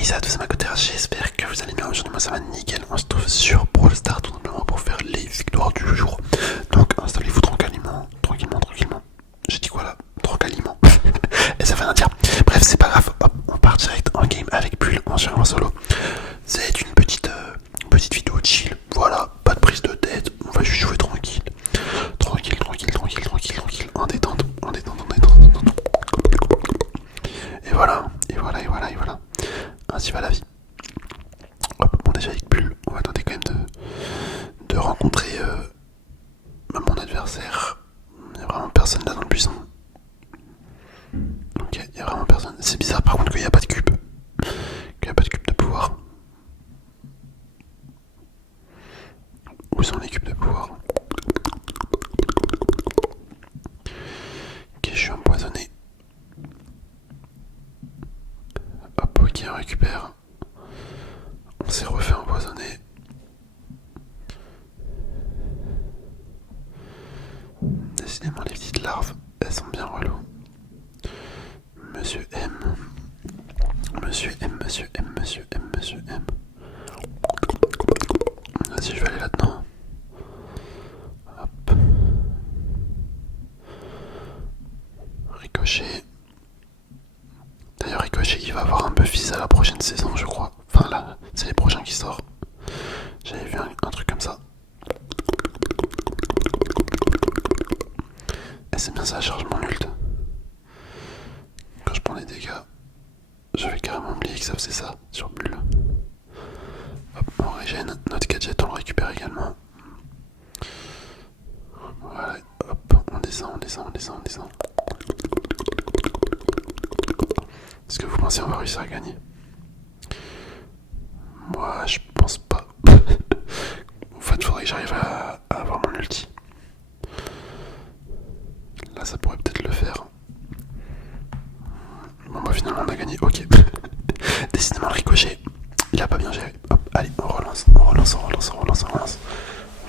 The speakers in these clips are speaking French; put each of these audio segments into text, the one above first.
Hey, ça à tous, c'est ma côté, j'espère que vous allez bien. Aujourd'hui, moi ça va nickel. On se trouve sur Brawl Stars tout simplement pour faire les victoires du jour. Donc installez-vous tranquillement, tranquillement. J'ai dit quoi là? Tranquillement. Et ça fait rien dire. Bref, c'est pas grave. Hop, on part direct en game avec Bull en chien en solo. C'est une petite vidéo chill. Voilà, pas de prise de tête. On va juste jouer tranquille. Tranquille. En détente. Et voilà. Ainsi va la vie. Hop, bon déjà avec Bull, on va tenter quand même de rencontrer mon adversaire. Il n'y a vraiment personne là dans le buisson. Ok, il n'y a vraiment personne. C'est bizarre par contre qu'il n'y a pas de cube. Qu'il n'y a pas de cube de pouvoir. Où sont les cubes de pouvoir? Ok, je suis empoisonné. Hop, ok, on récupère. On s'est refait empoisonner. Décidément, les petites larves, elles sont bien reloues. Monsieur M. Vas-y, je vais aller là-dedans. Hop. Ricochet. D'ailleurs, Ricochet, il va avoir un Buffy à la prochaine saison, je crois. Enfin, là, c'est les prochains qui sortent. J'avais vu un truc comme ça. Et c'est bien ça, charge mon ult. Quand je prends les dégâts, j'avais carrément oublié que ça faisait ça sur Bull. Hop, on régène. Notre gadget, on le récupère également. Voilà, hop, on descend. Est-ce que vous pensez qu'on va réussir à gagner? Moi, je pense pas. En fait, faudrait que j'arrive à avoir mon ulti. Là, ça pourrait peut-être le faire. Bon, bah finalement, on a gagné. Ok. Décidément, le ricochet, il a pas bien géré. Hop, allez, on relance. On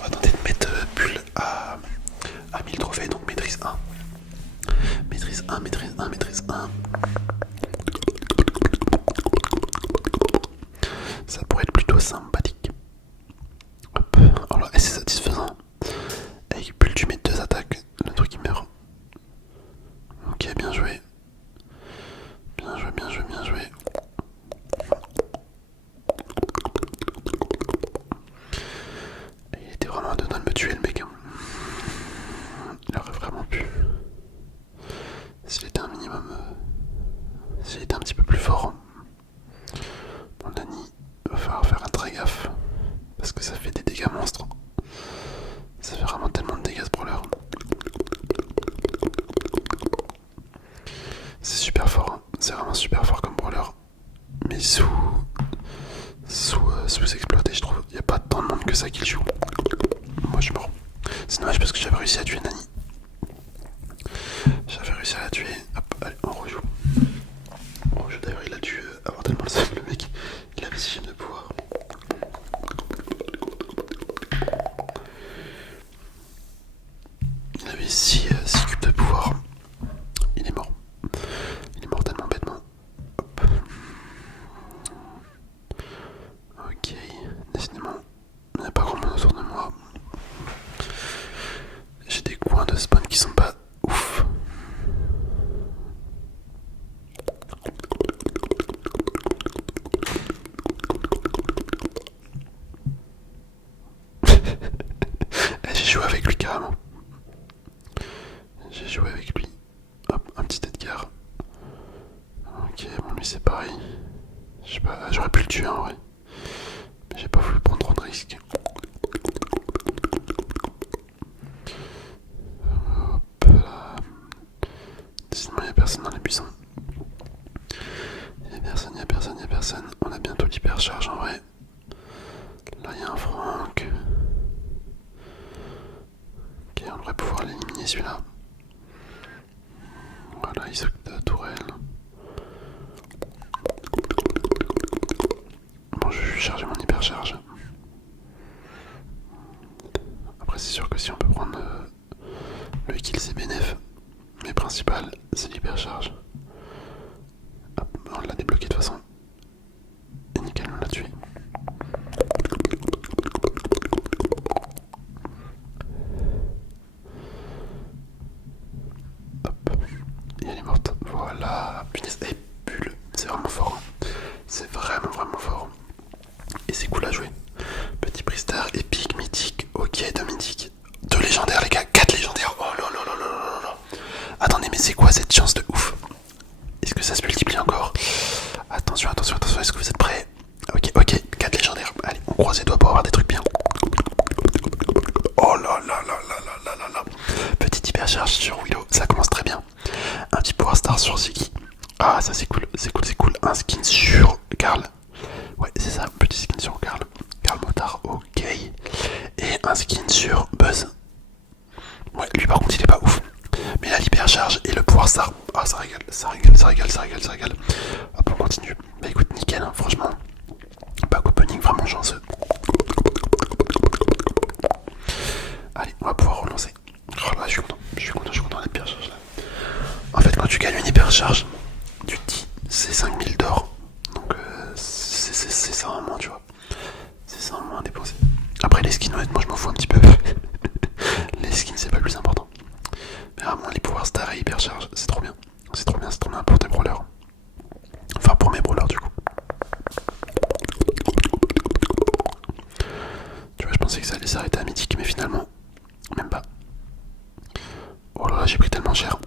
va tenter de mettre Bull à 1000 trophées, donc maîtrise 1. Maîtrise 1. Ça pourrait être plutôt sympathique. Hop, alors, et c'est satisfaisant. Avec Bull, tu mets 2 attaques, le truc il meurt. Ok, bien joué. Il était vraiment à deux doigts de me tuer, le mec. Il aurait vraiment pu. S'il était un minimum. S'il était un petit peu plus fort. Bon, Nani, il va falloir faire un très gaffe. Parce que ça fait des dégâts monstres. Ça fait vraiment tellement de dégâts ce brawler. C'est super fort, hein. C'est vraiment super fort comme brawler. Mais sous-exploité, je trouve. Il n'y a pas tant de monde que ça qui le joue. Moi je suis mort. C'est dommage parce que j'avais réussi à tuer Nani. J'avais réussi à la tuer. Hop, allez, on rejoue. D'ailleurs, il a dû avoir tellement le seum, le mec. Il avait 6 gemmes de pouvoir. Il avait 6 cubes de pouvoir. Il est mort. Il est mort tellement bêtement. Hop. Ok, décidément, il n'y a pas grand monde autour de moi. J'ai des coins de spawn qui sont pas ouf. J'ai joué avec lui carrément. Hop, un petit Edgar. Ok, bon lui c'est pareil. Je sais pas, j'aurais pu le tuer en vrai. Mais j'ai pas voulu prendre trop de risques. Hop là. Sinon y'a personne dans les buissons. Y'a personne. On a bientôt l'hypercharge en vrai. Là y'a un Franck. Ok, on devrait pouvoir l'éliminer celui-là. Voilà, il s'occupe de la tourelle. Bon, je vais charger mon hypercharge. Après, c'est sûr que si on peut prendre le kill, c'est bénéf. Mais principal, c'est l'hypercharge. Hop, on l'a débloqué de toute façon. est-ce que vous êtes prêts? Ok, ok, 4 légendaires. Allez, on croise les doigts pour avoir des trucs bien. Oh là là là là là là là là. Petite hypercharge sur Willow, ça commence très bien. Un petit pouvoir star sur Ziggy. Ah, ça c'est cool, c'est cool, c'est cool. Un skin sur Karl. Ouais, c'est ça, petit skin sur Karl. Karl Motard, ok. Et un skin sur Buzz. Ouais, lui par contre il est pas ouf. Mais la l'hypercharge et le pouvoir star. Ah, ça régale, ça régale, ça régale, ça régale, ça régale. Hop, on continue. Bah écoute, nickel, hein, franchement. Pack opening vraiment chanceux. Allez, on va pouvoir relancer. Oh là, je suis content, je suis content, je suis content de l'hypercharge là. En fait, quand tu gagnes une hypercharge, tu te dis c'est 5000 d'or. Donc c'est ça en moins, tu vois. C'est ça en moins à dépenser. Après, les skins, honnêtement, je m'en fous un petit peu. Les skins, c'est pas le plus important. Mais vraiment, les pouvoirs star et hypercharge, c'est trop bien. C'est trop bien, c'est trop bien pour tes brawlers. Enfin, pour mes brawlers, du coup. Tu vois, je pensais que ça allait s'arrêter à mythique, mais finalement, même pas. Oh là là, j'ai pris tellement cher.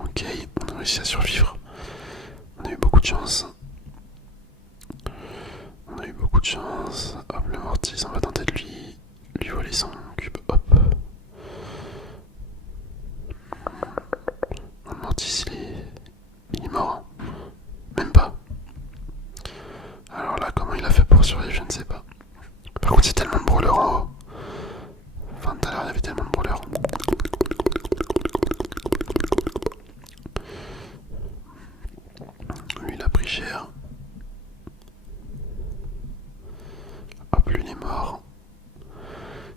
Ok, on a réussi à survivre. On a eu beaucoup de chance. On a eu beaucoup de chance. Hop, le Mortis, on va tenter de lui voler son cube. Hop. Le Mortis, il est mort. Même pas. Alors là, comment il a fait pour survivre, je ne sais pas. Par contre, il y a tellement de brawlers en haut. Enfin, tout à l'heure, il y avait tellement de brawlers. Lui, il a pris cher. Hop, lui, il est mort.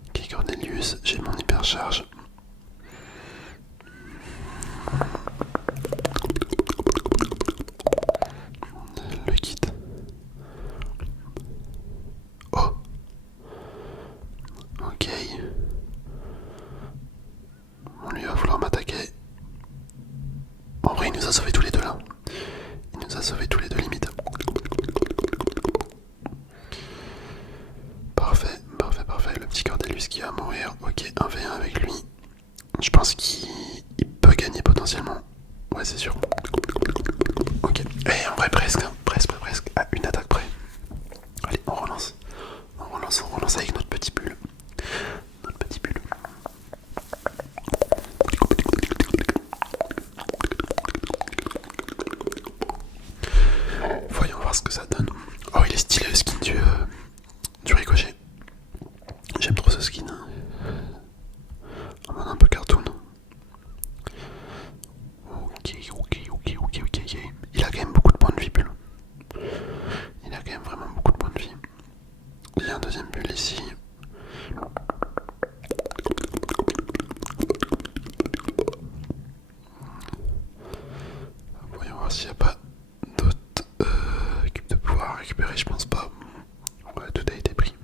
Ok, Cornelius, j'ai mon hypercharge. Le kit. Oh. Ok. On lui va vouloir m'attaquer. En vrai, il nous a sauvés tous les deux là. Il nous a sauvés tous les deux limite. Parfait, parfait, parfait. Le petit Cordelius qui va mourir. Ok, 1v1 avec lui. Je pense qu'il peut gagner potentiellement. Ouais, c'est sûr. Ok. Et en vrai, presque, hein. Presque. À une attaque près. Allez, on relance. On relance avec notre petit bulle. Notre petit bulle. Voyons voir ce que ça donne. Oh, il est stylé le skin du ricochet. J'aime trop ce skin. En mode un peu cartoon. Ok. Il a quand même beaucoup de points de vie, Bulle. Il a quand même vraiment beaucoup de points de vie. Il y a un deuxième Bulle ici. Voyons voir s'il n'y a pas d'autres cubes de pouvoir à récupérer, je pense pas. Ouais, tout a été pris.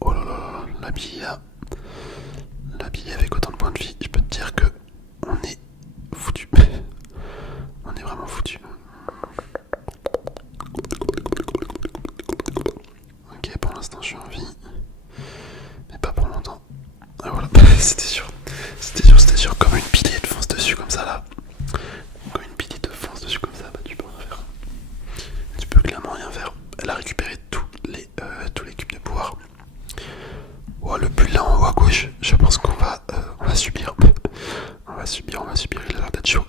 Oh là là, la bille avec autant de points de vie, je peux te dire que on est foutu. On est vraiment foutu. Ok, pour l'instant je suis en vie. Mais pas pour longtemps. Ah voilà, c'était sûr. Comme une pilier te fonce dessus comme ça là. Quand une pilier te fonce dessus comme ça, bah tu peux rien faire. Tu peux clairement rien faire. Elle a récupéré tous les cubes de pouvoir. Oh, le pull là en haut à gauche, je pense qu'on va subir. On va subir, il a l'air d'être chaud.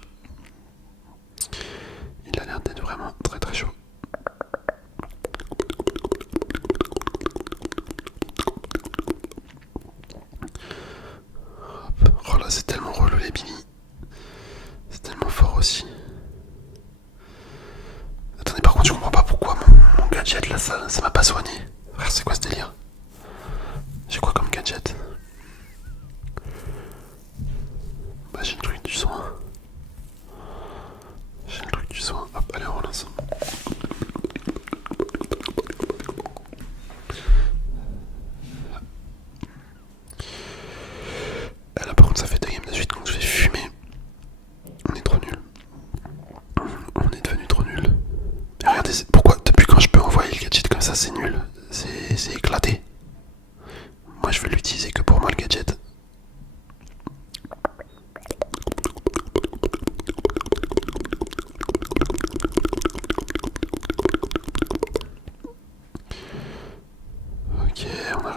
Il a l'air d'être vraiment très très chaud. Hop. Oh là, c'est tellement relou les Billy. C'est tellement fort aussi. Attendez, par contre, je comprends pas pourquoi mon gadget là, ça m'a pas soigné. Frère, c'est quoi ce délire? J'ai quoi comme gadget? Bah, j'ai le truc du soin. Hop, allez, on relance. Là, par contre, ça fait 2 games de suite, donc je vais fumer. On est trop nul. On est devenu trop nul. Mais regardez, pourquoi depuis quand je peux envoyer le gadget comme ça, c'est nul. C'est éclaté. Moi, je veux l'utiliser que pour moi le gadget.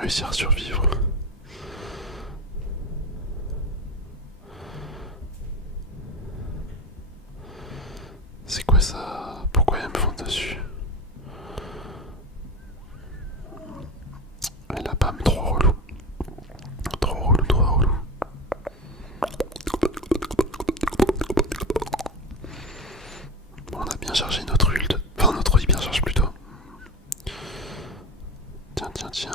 réussir à survivre. C'est quoi ça? Pourquoi ils me font dessus? Et la PAM, trop relou. Trop relou, trop relou. Bon, on a bien chargé notre ult. Enfin, notre hyper charge plutôt. Tiens, tiens, tiens.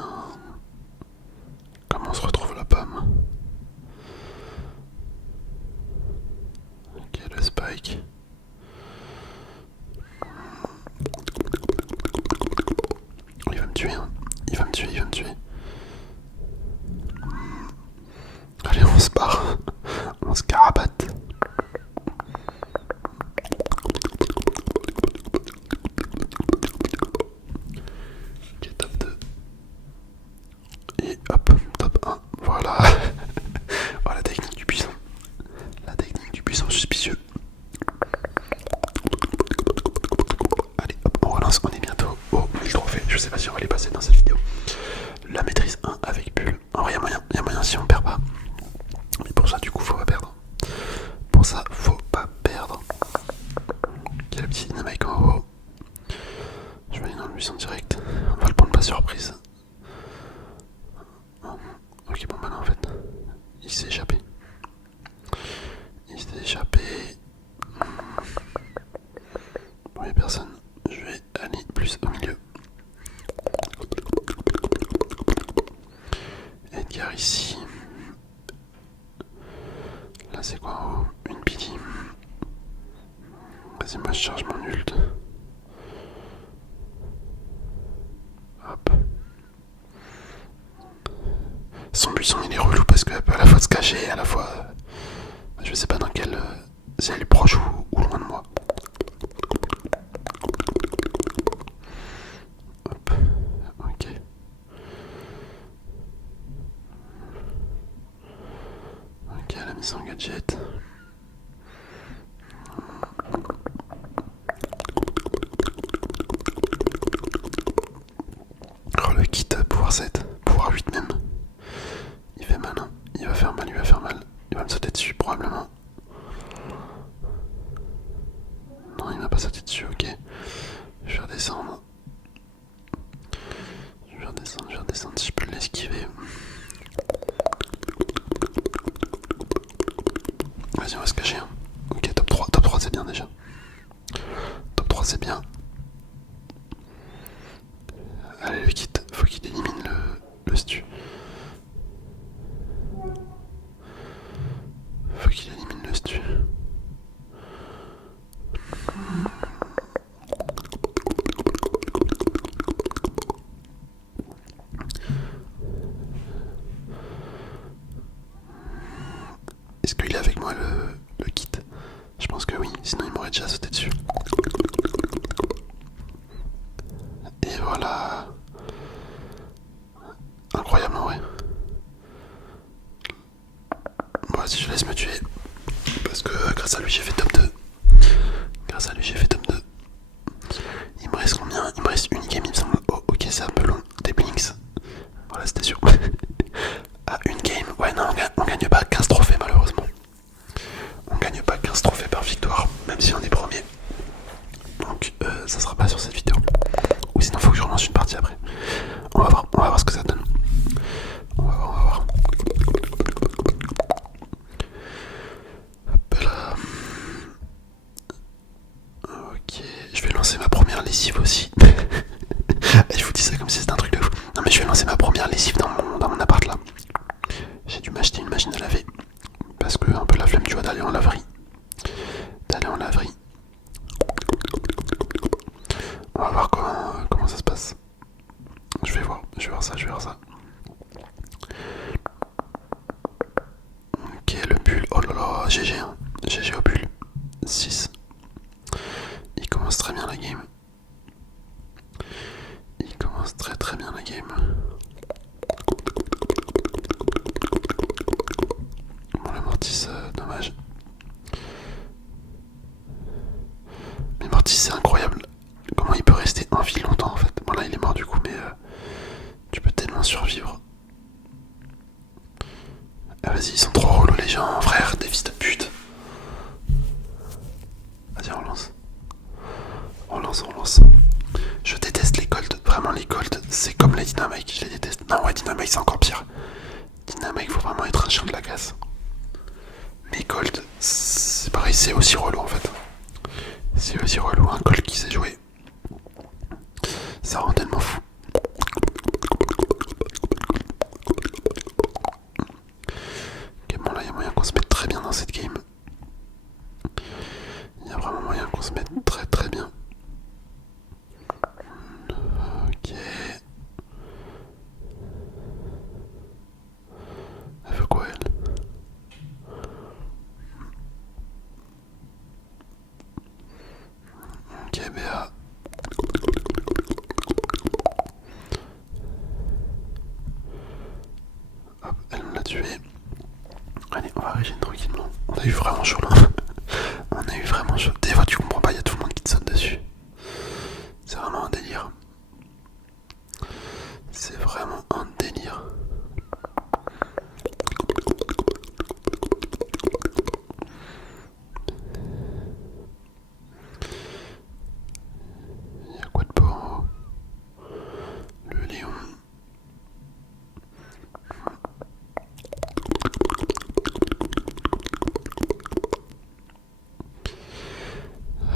Comment on se retrouve la PAM? Ok, le spike. Il va me tuer, hein. Il va me tuer, il va me tuer. Allez, on se barre. On se carabate. Ok, top 2. Et hop, top 1. Voilà. Oh, la technique du puissant. La technique du puissant suspicieux. Allez, hop, on relance. On est bientôt au 1000 trophées. Je sais pas si on va les passer dans cette vidéo. La maîtrise 1 avec pull. En vrai, il y a moyen si on perd pas. Mais pour ça, du coup, faut pas perdre. Pour ça, faut pas perdre. Ok, la petite dynamique en haut. Je vais aller dans le buisson direct. On va le prendre pas surprise. Ok, bon, bah non, en fait, il s'est échappé. Il s'est échappé. Bon, y'a personne. Je vais aller plus au milieu. Edgar ici. Là, c'est quoi en haut? Une pity. Vas-y, moi je charge mon ult. Hop. Son buisson il est relou parce qu'elle peut à la fois se cacher et à la fois. Je sais pas dans quelle. Si elle est proche ou loin de moi. Hop. Ok. Ok, elle a mis son gadget. Oh, le kit pouvoir 7, pouvoir 8 même. Il fait mal, hein. Il va faire mal, il va faire mal. Il va me sauter dessus probablement. Non, il m'a pas sauté dessus, ok. Je vais redescendre. Je vais redescendre si je peux l'esquiver. Vas-y, on va se cacher. Hein. Ok, top 3 c'est bien déjà. Top 3 c'est bien. Allez, le kit, faut qu'il élimine le stu. Faut qu'il élimine le stu. Est-ce qu'il est avec moi le kit? Je pense que oui, sinon il m'aurait déjà sauté dessus. Et voilà. Incroyable en vrai. Bon, si je laisse me tuer. Parce que grâce à lui j'ai fait top 2. Grâce à lui j'ai fait top 2. Il me reste combien? Il me reste une game il me semble. Oh ok c'est un peu long. Des blinks. Voilà c'était sûr. Ah une game. Ouais non on gagne pas 15 trophées malheureusement. On gagne pas 15 trophées par victoire. Même si on est premier. Donc ça sera pas sur cette vidéo. Ou sinon faut que je relance une partie après. On va voir ce que ça donne. On va voir. Hop là. Ok, je vais lancer ma première lessive aussi. Je vous dis ça comme si c'était un truc de fou. Non mais je vais lancer ma première lessive dans mon appart là. J'ai dû m'acheter une machine à laver. Parce que un peu la flemme tu vois d'aller en laverie. On va voir comment ça se passe. Je vais voir ça. Ok, le pull, oh là là, GG, hein. GG au pull. 6. Il commence très bien la game. Très bien la game. Bon, le Mortis, dommage. Mais Mortis, c'est incroyable. Comment il peut rester en vie longtemps en fait. Bon, là il est mort du coup, mais tu peux tellement comment survivre. Ah, vas-y, ils sont trop relous les gens, frère, des fils de pute. Vas-y, on lance. On lance, on lance. Je déteste les colts, vraiment les colts, c'est comme les dynamiques, je les déteste. Non, ouais, dynamique c'est encore pire. Dynamique, faut vraiment être un chien de la casse. Les colts, c'est pareil, c'est aussi relou en fait. C'est aussi relou, un colt qui sait jouer. Ça rend tellement fou. Ok, bon là, il y a moyen qu'on se mette très bien dans cette game. Il y a vraiment moyen qu'on se mette très très bien. Ok. Elle veut quoi elle? Ok, BA. Hop, elle me l'a tué. Allez, on va régénérer tranquillement. On a eu vraiment chaud là. On a eu vraiment chaud. Des fois tu comprends pas, il y a tout le monde qui te saute dessus. C'est vraiment un délire. C'est vraiment un délire. Il y a quoi de beau en haut? Le lion.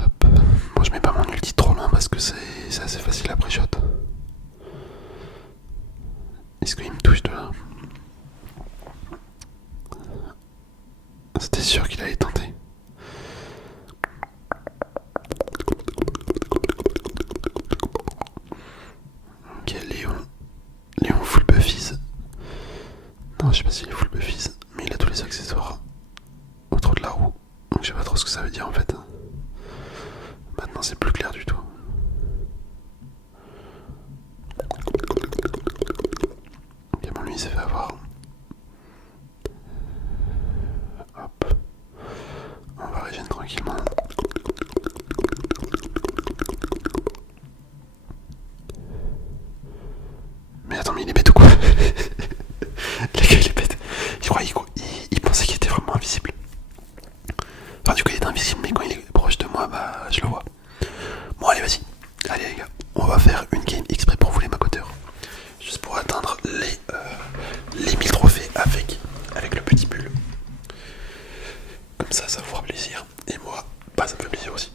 Hop. Moi je mets pas mon ulti trop loin parce que c'est assez facile après shot. Est-ce qu'il me touche de là? C'était sûr qu'il allait tenter. Ok, Léon. Léon full buffies. Non, je sais pas s'il est full buffies, mais il a tous les accessoires autour de la roue. Donc je sais pas trop ce que ça veut dire en fait. Maintenant c'est plus clair du tout. Ok, bon lui il s'est fait avoir. Hop. On va régénérer tranquillement. Mais attends, mais il est bête ou quoi? Le gars il est bête. Je crois qu'il pensait qu'il était vraiment invisible. Enfin du coup il est invisible mais quand il est proche de moi bah je le vois. Bon allez vas-y. Allez les gars, on va faire une game exprès pour vous les macoteurs. Juste pour atteindre les 1000 trophées avec le petit bulle. Comme ça vous fera plaisir. Et moi, bah ça me fait plaisir aussi.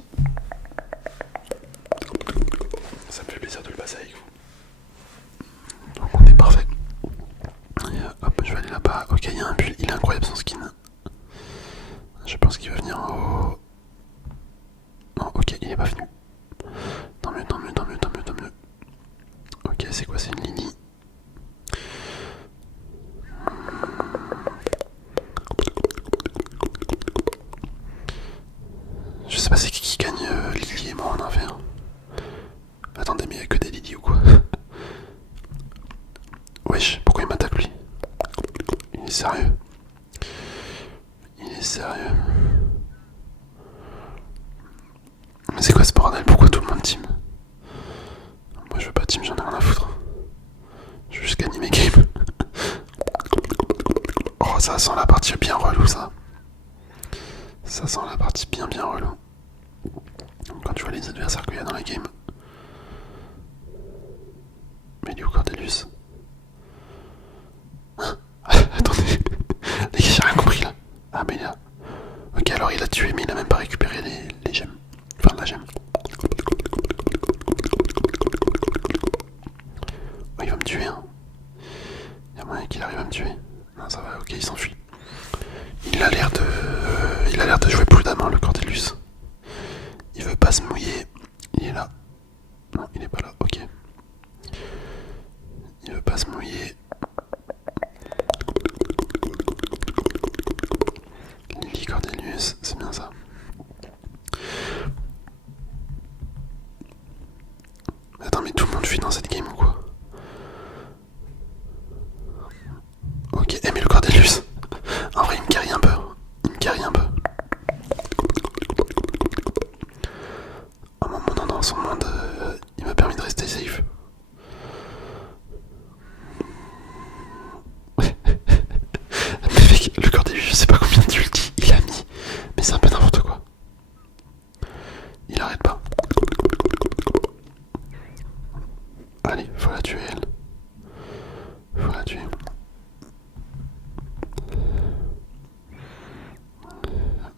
Ça me fait plaisir de le passer avec vous. Donc on est parfait. Et hop, je vais aller là-bas. Ok, il y a un bulle, il est incroyable son skin. Je pense qu'il va venir en haut. Non, ok, il est pas venu. Tant mieux, tant mieux, tant mieux, tant mieux, tant mieux. Ok, c'est quoi, c'est une Lily. Je sais pas c'est qui gagne Lily et moi en enfer. Attendez, mais il y a que des Lily ou quoi? Wesh, pourquoi il m'attaque lui? Il est sérieux? Il est sérieux? Mais c'est quoi ce bordel? Pourquoi tout le monde team? Moi je veux pas team, j'en ai rien à foutre. Je veux juste gagner mes games. Oh, ça sent la partie bien relou ça. Ça sent la partie bien relou. Quand tu vois les adversaires qu'il y a dans la game. Mais il est où Cordelius? Attendez. Les gars, j'ai rien compris là. Ah mais il a... Ok, alors il a tué mais il a même pas récupéré les gemmes. Enfin la gemme. Oh, il va me tuer hein. Il y a moyen qu'il arrive à me tuer. Non ça va, ok, il s'enfuit. Il a l'air de jouer prudemment le Cordelius. Il veut pas se mouiller. Il est là. Non, il est pas là, ok. Il veut pas se mouiller. Lily Cordelius, c'est bien ça. Attends, mais tout le monde fuit dans cette game ou quoi? Ok, mais le Cordelius. En vrai, il me carry un peu. Il me carry un peu. Oh mon non, son monde, il m'a permis de rester safe. la tuer, elle. Faut la tuer.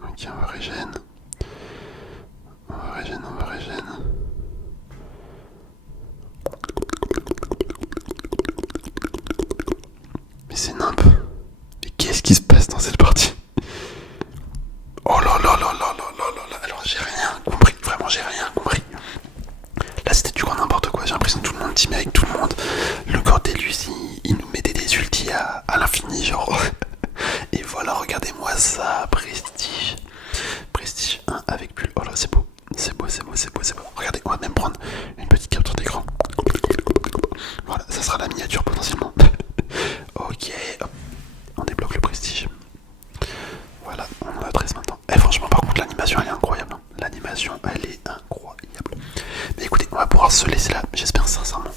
Ok, on va régène. On va régène. Mais c'est nimp. Mais qu'est-ce qui se passe dans cette partie? Oh là là là là là là là là. Alors j'ai rien compris, vraiment j'ai rien compris. Là c'était du grand n'importe quoi, j'ai l'impression que tout le monde teamait avec tout le monde. Le Cordelius il nous mettait des ultis à l'infini genre. Et voilà, regardez-moi ça, Prestige. Prestige 1 avec bulle. Oh là c'est beau. C'est beau, c'est beau, c'est beau, c'est beau. Regardez, on va même prendre une petite capture d'écran. Voilà, ça sera la miniature potentiellement. Ok, hop. On débloque le prestige. Voilà, on en a 13 maintenant. Et franchement, par contre, l'animation elle est incroyable. L'animation elle est incroyable. Mais écoutez, on va pouvoir se laisser là. J'espère sincèrement